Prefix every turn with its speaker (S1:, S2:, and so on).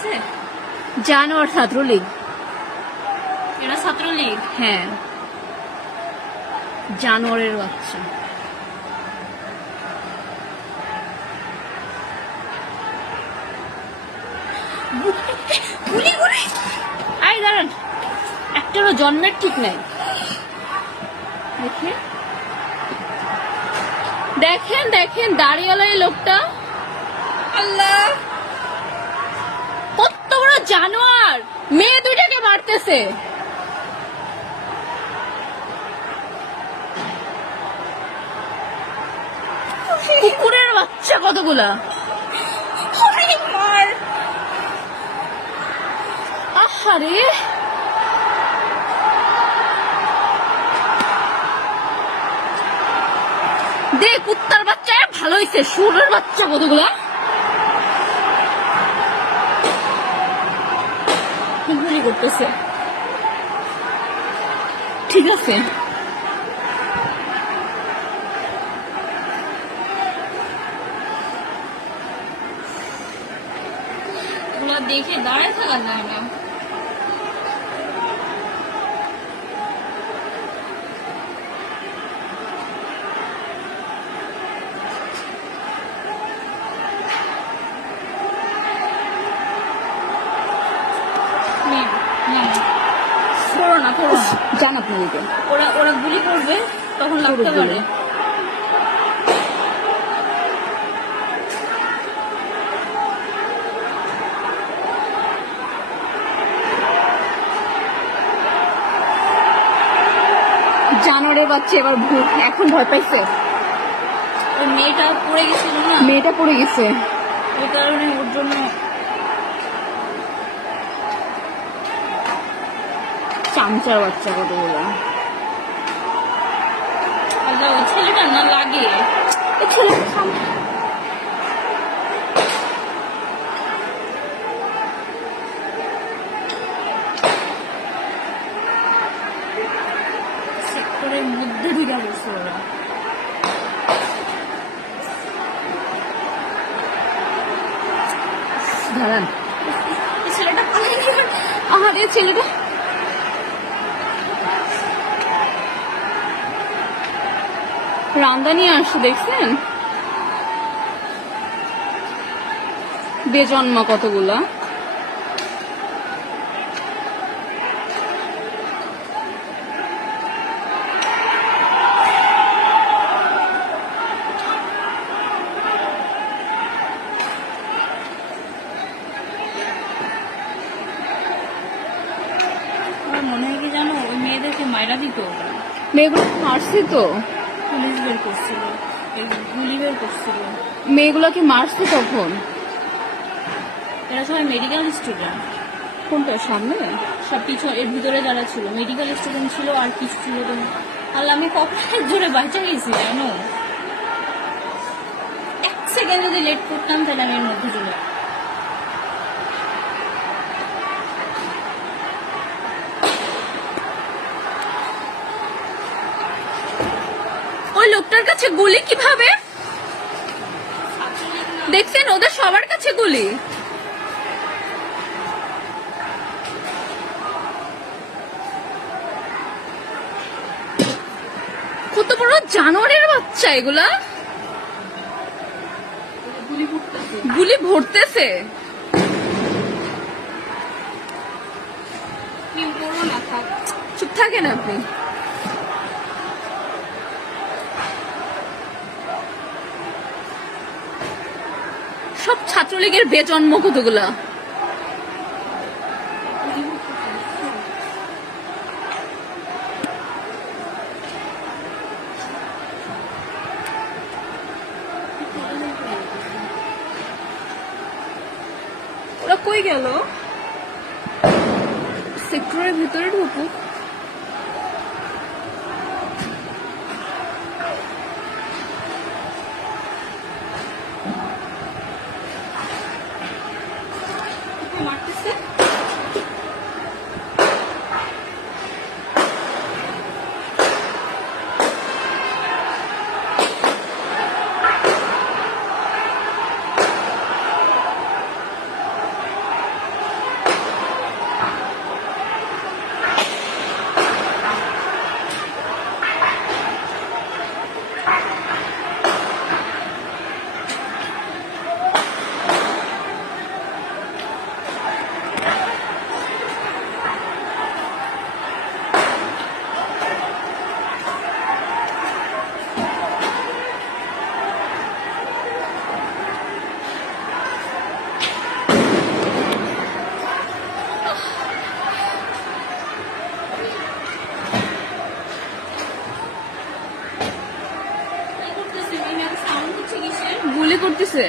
S1: করছে
S2: জানোয়ার ছাত্রলীগ।
S1: এরা ছাত্রলীগ?
S2: হ্যাঁ। জানোয়ারের বাচ্চা।
S1: গুলি গুলি!
S2: আই দাঁড়ান। একটারও জন্মের ঠিক নাই। দেখেন। দেখেন দেখেন দাঁড়িয়েলা এই লোকটা।
S1: আল্লাহ!
S2: জানোয়ার মেয়ে দুইটাকে মারতেছে। কুকুরের বাচ্চা কতগুলা? আহারে। দে কুত্তার বাচ্চা ভালো হয়েছে সুরের বাচ্চা কতগুলা? করতেছে। ঠিক আছে।
S1: দেখে দাঁড়ায় থাকা না।
S2: করো না করো না জান আপনি
S1: ওরা ওরা গুলি করবে তখন লাগতে পারে।
S2: গুলি। বাচ্চা এবার ভূত এখন ভয় পাইছে।
S1: মেয়েটা পড়ে গেছিল না?
S2: মেয়েটা পড়ে গেছে।
S1: ওই কারণে ওর জন্য
S2: চামচার বাচ্চা কতগুলো?
S1: ছেলেটা না লাগে?
S2: এই
S1: সেক্টরের মধ্যে ঢুকে বসছে ওরা। ছেলেটা।
S2: আহারে ছেলেটা রান্দা নিয়ে আসছে দেখছেন? বেজন্মা কতগুলা?
S1: মনে হয় কি জানো ওই মেয়েদেরকে মাইরা দিত
S2: মেয়েগুলো মারছে তো।
S1: পুলিশ গুলি। বের করছিল
S2: মেয়েগুলোকে মারছে তখন?
S1: এরা সবাই মেডিকেল স্টুডেন্ট
S2: কোনটা সামনে?
S1: সব কিছু এর ভিতরে যারা ছিল মেডিকেল স্টুডেন্ট ছিল আর কিছু ছিল তো। আল্লাহ আমি কখন জোরে বাঁচা গেছি জানো? এক সেকেন্ড যদি লেট করতাম তাহলে আমি এর মধ্যে চলে
S2: ওই লোকটার কাছে গুলি কীভাবে? দেখছেন, ওদের সবার কাছে গুলি। কত বড় জানোয়ারের বাচ্চা এগুলা। গুলি ভরতেছে। চুপ থাকেন আপনি। সব ছাত্রলীগের বেজন্ম কতগুলা ওরা কই গেল? সেক্টরের ভিতরে ঢুকুক।
S1: গুলি করতেছে।